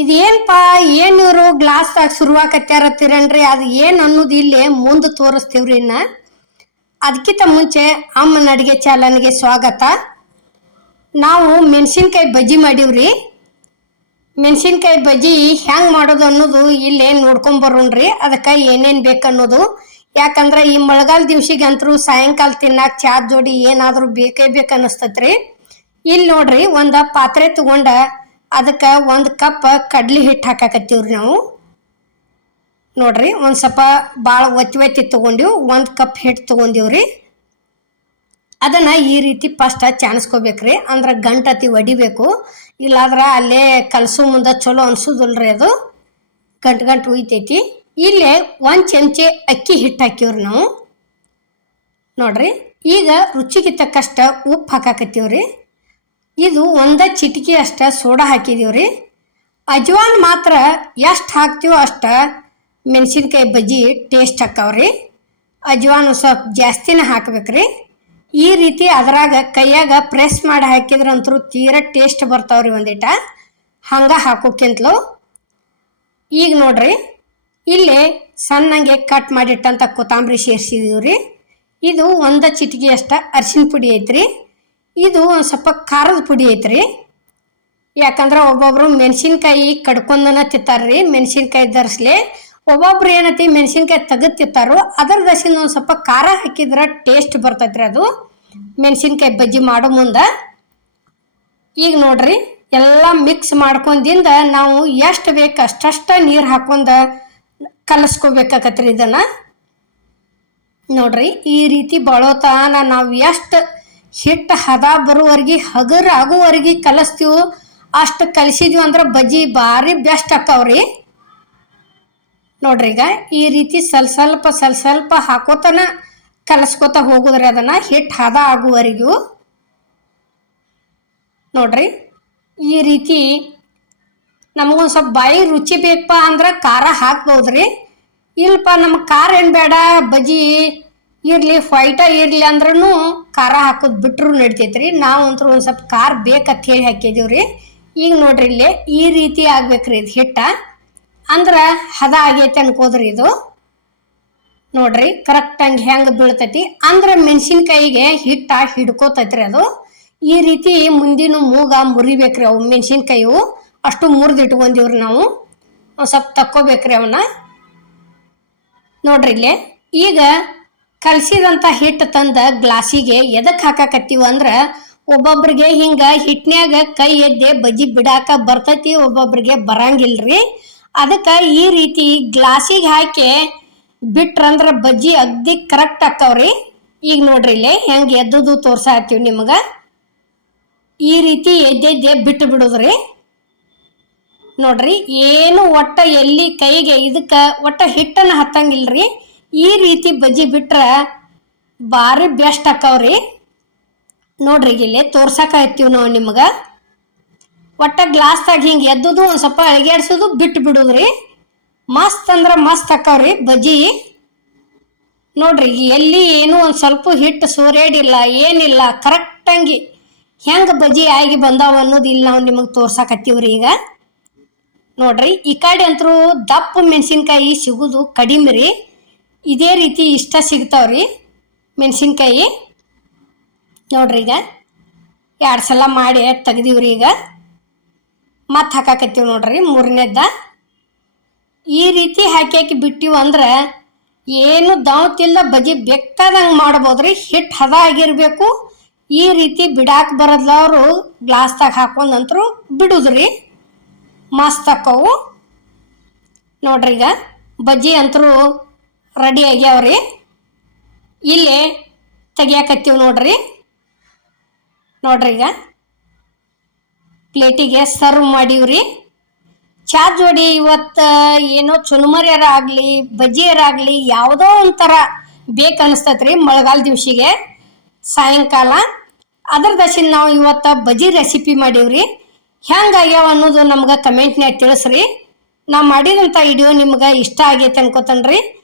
ಇದೇನ್ಪ ಏನ್ ಇವರು ಗ್ಲಾಸ್ದಾಗ ಶುರುವಾಕತ್ಯಾರತ್ತೀರನ್ರಿ ಅದು ಏನ್ ಅನ್ನೋದು ಇಲ್ಲಿ ಮುಂದೆ ತೋರಿಸ್ತೀವ್ರಿ ಇನ್ನ. ಅದಕ್ಕಿಂತ ಮುಂಚೆ ಅಮ್ಮನ ಅಡಿಗೆ ಚಾಲನ್ಗೆ ಸ್ವಾಗತ. ನಾವು ಮೆಣಸಿನ್ಕಾಯಿ ಬಜ್ಜಿ ಮಾಡೀವ್ರಿ. ಮೆಣಸಿನ್ಕಾಯಿ ಬಜ್ಜಿ ಹೆಂಗ್ ಮಾಡೋದು ಅನ್ನೋದು ಇಲ್ಲೇ ನೋಡ್ಕೊಂಡ್ ಬರೋಣ್ರಿ, ಅದಕ್ಕೆ ಏನೇನ್ ಬೇಕನ್ನೋದು ಯಾಕಂದ್ರೆ ಈ ಮಳೆಗಾಲ ದಿವ್ಸಿಗಂತರೂ ಸಾಯಂಕಾಲ ತಿನ್ನಾಕ ಚಾ ಜೋಡಿ ಏನಾದರೂ ಬೇಕೇ ಬೇಕು ರೀ ಇಲ್ಲಿ ನೋಡ್ರಿ, ಒಂದ ಪಾತ್ರೆ ತಗೊಂಡ ಅದಕ್ಕೆ ಒಂದು ಕಪ್ ಕಡ್ಲಿ ಹಿಟ್ಟು ಹಾಕಾಕತ್ತೀವ್ರಿ ನಾವು. ನೋಡ್ರಿ, ಒಂದು ಸ್ವಲ್ಪ ಭಾಳ ಒತ್ತಿ ಒತ್ತಿ ತೊಗೊಂಡಿವ್, ಒಂದು ಕಪ್ ಹಿಟ್ಟು ತೊಗೊಂಡಿವ್ರಿ. ಅದನ್ನು ಈ ರೀತಿ ಫಸ್ಟ್ ಚಾಣಿಸ್ಕೋಬೇಕ್ರಿ ಅಂದ್ರೆ ಗಂಟತಿ ಒಡಿಬೇಕು. ಇಲ್ಲಾದ್ರೆ ಅಲ್ಲೇ ಕಲಸು ಮುಂದೆ ಚಲೋ ಅನ್ಸೋದಿಲ್ರಿ ಅದು. ಗಂಟು ಗಂಟು ಉಯ್ತೈತಿ. ಇಲ್ಲೇ ಒಂದು ಚಮಚೆ ಅಕ್ಕಿ ಹಿಟ್ಟು ಹಾಕಿವ್ರಿ ನಾವು. ನೋಡ್ರಿ, ಈಗ ರುಚಿಗೆ ತಕ್ಕಷ್ಟು ಉಪ್ಪು ಹಾಕಾಕತ್ತೀವ್ರಿ. ಇದು ಒಂದ ಚಿಟಿಕೆ ಅಷ್ಟ ಸೋಡಾ ಹಾಕಿದೀವ್ರಿ. ಅಜ್ವಾನ್ ಮಾತ್ರ ಎಷ್ಟು ಹಾಕ್ತೀವೋ ಅಷ್ಟ ಮೆಣಸಿನ್ಕಾಯಿ ಬಜ್ಜಿ ಟೇಸ್ಟ್ ಹಾಕವ್ರಿ. ಅಜ್ವಾನ್ ಸ್ವಲ್ಪ ಜಾಸ್ತಿನೇ ಹಾಕ್ಬೇಕ್ರಿ. ಈ ರೀತಿ ಅದರಾಗ ಕೈಯಾಗ ಪ್ರೆಸ್ ಮಾಡಿ ಹಾಕಿದ್ರಂತರೂ ತೀರಾ ಟೇಸ್ಟ್ ಬರ್ತಾವ್ರಿ ಒಂದಿಟ. ಹಂಗ ಹಾಕೋಕ್ಕಿಂತಲೂ. ಈಗ ನೋಡ್ರಿ, ಇಲ್ಲಿ ಸಣ್ಣಂಗೆ ಕಟ್ ಮಾಡಿಟ್ಟಂಥ ಕೊತ್ತಂಬರಿ ಸೇರಿಸಿದೀವ್ರಿ. ಇದು ಒಂದ ಚಿಟಿಕೆಯಷ್ಟ ಅರಿಶಿನ ಪುಡಿ ಐತ್ರಿ. ಇದು ಒಂದು ಸ್ವಲ್ಪ ಖಾರದ ಪುಡಿ ಐತ್ರಿ. ಯಾಕಂದ್ರೆ ಒಬ್ಬೊಬ್ರು ಮೆಣಸಿನ್ಕಾಯಿ ಕಡ್ಕೊಂಡನ ತಿಂತಾರ್ರಿ, ಮೆಣಸಿನ್ಕಾಯಿ ಧರಿಸ್ಲಿ. ಒಬ್ಬೊಬ್ರು ಏನೈತಿ, ಮೆಣಸಿನ್ಕಾಯಿ ತೆಗೆದು ತಿಂತಾರೋ, ಅದ್ರ ದಸಿನ ಒಂದು ಸ್ವಲ್ಪ ಖಾರ ಹಾಕಿದ್ರೆ ಟೇಸ್ಟ್ ಬರ್ತೈತ್ರಿ ಅದು. ಮೆಣಸಿನ್ಕಾಯಿ ಬಜ್ಜಿ ಮಾಡೋ ಮುಂದೆ. ಈಗ ನೋಡ್ರಿ, ಎಲ್ಲ ಮಿಕ್ಸ್ ಮಾಡ್ಕೊಂಡಿಂದ ನಾವು ಎಷ್ಟು ಬೇಕು ಅಷ್ಟಷ್ಟ ನೀರು ಹಾಕೊಂಡ ಕಲಸ್ಕೋಬೇಕಾಗತ್ರಿ ಇದನ್ನು. ನೋಡ್ರಿ, ಈ ರೀತಿ ಬಳೋತಾನ ನಾವು ಎಷ್ಟು ಹಿಟ್ಟು ಹದ ಬರುವವರೆಗೆ ಹಗರ್ ಆಗುವವರೆಗೆ ಕಲಿಸ್ತೀವಿ. ಅಷ್ಟು ಕಲಿಸಿದ್ವಿ ಅಂದ್ರೆ ಬಜ್ಜಿ ಭಾರಿ ಬೆಸ್ಟ್ ಆಕಾವ್ರಿ ನೋಡ್ರಿ ಈಗ ಈ ರೀತಿ ಸ್ವಲ್ಪ ಸ್ವಲ್ಪ ಸ್ವಲ್ಪ ಸ್ವಲ್ಪ ಹಾಕೋತನ ಕಲಸ್ಕೋತ ಹೋಗುದ್ರಿ ಅದನ್ನ ಹಿಟ್ಟು ಹದ ಆಗುವವರೆಗೂ ನೋಡ್ರಿ ಈ ರೀತಿ ನಮಗೊಂದು ಸ್ವಲ್ಪ ಬಾಯಿ ರುಚಿ ಬೇಕಪ್ಪ ಅಂದ್ರೆ ಖಾರ ಹಾಕ್ಬೋದ್ರಿ. ಇಲ್ಲಪ್ಪ ನಮಗೆ ಖಾರ ಏನು ಬೇಡ ಬಜ್ಜಿ ಇರಲಿ ಫೈಟರ್ ಇರಲಿ ಅಂದ್ರೂ ಖಾರ ಹಾಕೋದು ಬಿಟ್ರು ನಡಿತೈತ್ರಿ. ನಾವು ಅಂತೂ ಒಂದು ಸ್ವಲ್ಪ ಖಾರ ಬೇಕಂತ ಹೇಳಿ ರೀ. ಈಗ ನೋಡ್ರಿ ಇಲ್ಲಿ, ಈ ರೀತಿ ಆಗ್ಬೇಕ್ರಿ ಇದು ಹಿಟ್ಟ. ಅಂದ್ರೆ ಹದ ಆಗೈತೆ ಅನ್ಕೋದ್ರಿ ಇದು. ನೋಡ್ರಿ ಕರೆಕ್ಟಾಗಿ ಹೆಂಗೆ ಬೀಳ್ತೈತಿ. ಅಂದ್ರೆ ಮೆಣಸಿನ್ಕಾಯಿಗೆ ಹಿಟ್ಟ ಹಿಡ್ಕೋತೈತ್ರಿ ಅದು. ಈ ರೀತಿ ಮುಂದಿನ ಮೂಗ ಮುರಿಬೇಕ್ರಿ ಅವು ಮೆಣಸಿನ್ಕಾಯಿವು. ಅಷ್ಟು ಮುರಿದಿಟ್ಕೊಂಡಿವ್ರಿ ನಾವು. ಸ್ವಲ್ಪ ತಕ್ಕೋಬೇಕ್ರಿ ಅವನ್ನ. ನೋಡ್ರಿ ಇಲ್ಲಿ, ಈಗ ಕಲಸಿದಂಥ ಹಿಟ್ಟು ತಂದ ಗ್ಲಾಸಿಗೆ ಎದಕ್ಕೆ ಹಾಕಾಕತ್ತೀವಿ ಅಂದ್ರೆ ಒಬ್ಬೊಬ್ರಿಗೆ ಹಿಂಗ ಹಿಟ್ನ್ಯಾಗ ಕೈ ಎದ್ದೆ ಬಜ್ಜಿ ಬಿಡಾಕ ಬರ್ತೈತಿ, ಒಬ್ಬೊಬ್ರಿಗೆ ಬರಂಗಿಲ್ರಿ. ಅದಕ್ಕೆ ಈ ರೀತಿ ಗ್ಲಾಸಿಗೆ ಹಾಕಿ ಬಿಟ್ರಂದ್ರೆ ಬಜ್ಜಿ ಅಗ್ದಿ ಕರೆಕ್ಟ್ ಆಕ್ಕವ್ರಿ ಈಗ ನೋಡ್ರಿ ಇಲ್ಲಿ ಹೆಂಗೆ ಎದ್ದುದು ತೋರ್ಸಾತ್ತೀವಿ ನಿಮಗೆ. ಈ ರೀತಿ ಎದ್ದೆದ್ದೆ ಬಿಟ್ಟು ಬಿಡುದ್ರಿ. ನೋಡ್ರಿ, ಏನು ಒಟ್ಟ ಎಲ್ಲಿ ಕೈಗೆ ಇದಕ್ಕೆ ಒಟ್ಟ ಹಿಟ್ಟನ್ನು ಹತ್ತಂಗಿಲ್ರಿ. ಈ ರೀತಿ ಬಜ್ಜಿ ಬಿಟ್ರೆ ಭಾರಿ ಬೆಸ್ಟ್ ಹಾಕವ್ರಿ ನೋಡ್ರಿ ಇಲ್ಲಿ ತೋರ್ಸಕ್ಕಾಯ್ತೀವಿ ನಾವು ನಿಮ್ಗೆ. ಒಟ್ಟ ಗ್ಲಾಸ್ದಾಗ ಹಿಂಗೆ ಎದ್ದುದು ಒಂದು ಸ್ವಲ್ಪ ಅಳಗ್ಯಾಡ್ಸೋದು ಬಿಟ್ಟು ಬಿಡುದ್ರಿ. ಮಸ್ತ್ ಅಂದ್ರೆ ಮಸ್ತ್ ಹಾಕವ್ರಿ ಬಜ್ಜಿ. ನೋಡ್ರಿ ಎಲ್ಲಿ ಏನು ಒಂದು ಸ್ವಲ್ಪ ಹಿಟ್ಟು ಸೋರ್ಯಾಡಿಲ್ಲ ಏನಿಲ್ಲ ಕರೆಕ್ಟಂಗಿ ಹೆಂಗೆ ಬಜ್ಜಿ ಆಗಿ ಬಂದಾವ ಅನ್ನೋದು ಇಲ್ಲಿ ನಾವು ನಿಮಗೆ ತೋರ್ಸಕತ್ತೀವ್ರಿ ಈಗ. ನೋಡ್ರಿ ಈ ಕಡೆ ಅಂತರೂ ದಪ್ಪ ಮೆಣಸಿನ್ಕಾಯಿ ಸಿಗುದು ಕಡಿಮೆ ರೀ ಇದೇ ರೀತಿ ಇಷ್ಟ ಸಿಗ್ತಾವ್ರಿ ಮೆಣಸಿನ್ಕಾಯಿ. ನೋಡ್ರಿ ಈಗ ಎರಡು ಸಲ ಮಾಡಿ ತೆಗ್ದೀವ್ರಿ ಈಗ. ಮತ್ತೆ ಹಾಕಾಕತ್ತೀವಿ ನೋಡ್ರಿ ಮೂರನೇದ್ದ. ಈ ರೀತಿ ಹಾಕಿ ಹಾಕಿ ಬಿಟ್ಟಿವು ಅಂದ್ರೆ ಏನು ದಾವತಿಲ್ಲ ಬಜ್ಜಿ ಬೇಕಾದಂಗೆ ಮಾಡ್ಬೋದ್ರಿ ಹಿಟ್ಟು ಹದ ಆಗಿರಬೇಕು. ಈ ರೀತಿ ಬಿಡಾಕ ಬರದ್ಲವರು ಗ್ಲಾಸ್ದಾಗ ಹಾಕೊಂಡಂತರೂ ಬಿಡುದ್ರಿ. ಮಸ್ತ್ ಹಾಕವು ನೋಡ್ರಿ ಈಗ ಬಜ್ಜಿ ಅಂತರೂ ರೆಡಿ ಆಗ್ಯಾವ್ರಿ. ಇಲ್ಲಿ ತೆಗಿಯಾಕತ್ತೀವಿ ನೋಡ್ರಿ. ನೋಡ್ರಿ ಈಗ. ಪ್ಲೇಟಿಗೆ ಸರ್ವ್ ಮಾಡೀವ್ರಿ. ಚಾ ಜೋಡಿ ಇವತ್ತು ಏನೋ ಚುನುಮರಿಯರ ಆಗಲಿ, ಬಜ್ಜಿಯರ ಆಗಲಿ ಯಾವುದೋ ಒಂಥರ ಬೇಕು ಮಳೆಗಾಲ ದಿವ್ಸಿಗೆ. ಸಾಯಂಕಾಲ. ಅದ್ರ ದಶಿನ ನಾವು ಇವತ್ತು ಬಜ್ಜಿ ರೆಸಿಪಿ ಮಾಡೀವ್ರಿ. ಹೆಂಗಾಗ್ಯಾವ ಅನ್ನೋದು ನಮ್ಗೆ ಕಮೆಂಟ್ನ್ಯಾಗ ತಿಳಿಸ್ರಿ. ನಾ ಮಾಡಿದಂಥ ವಿಡಿಯೋ ನಿಮ್ಗೆ ಇಷ್ಟ ಆಗೈತೆ ಅನ್ಕೋತನ್ರಿ.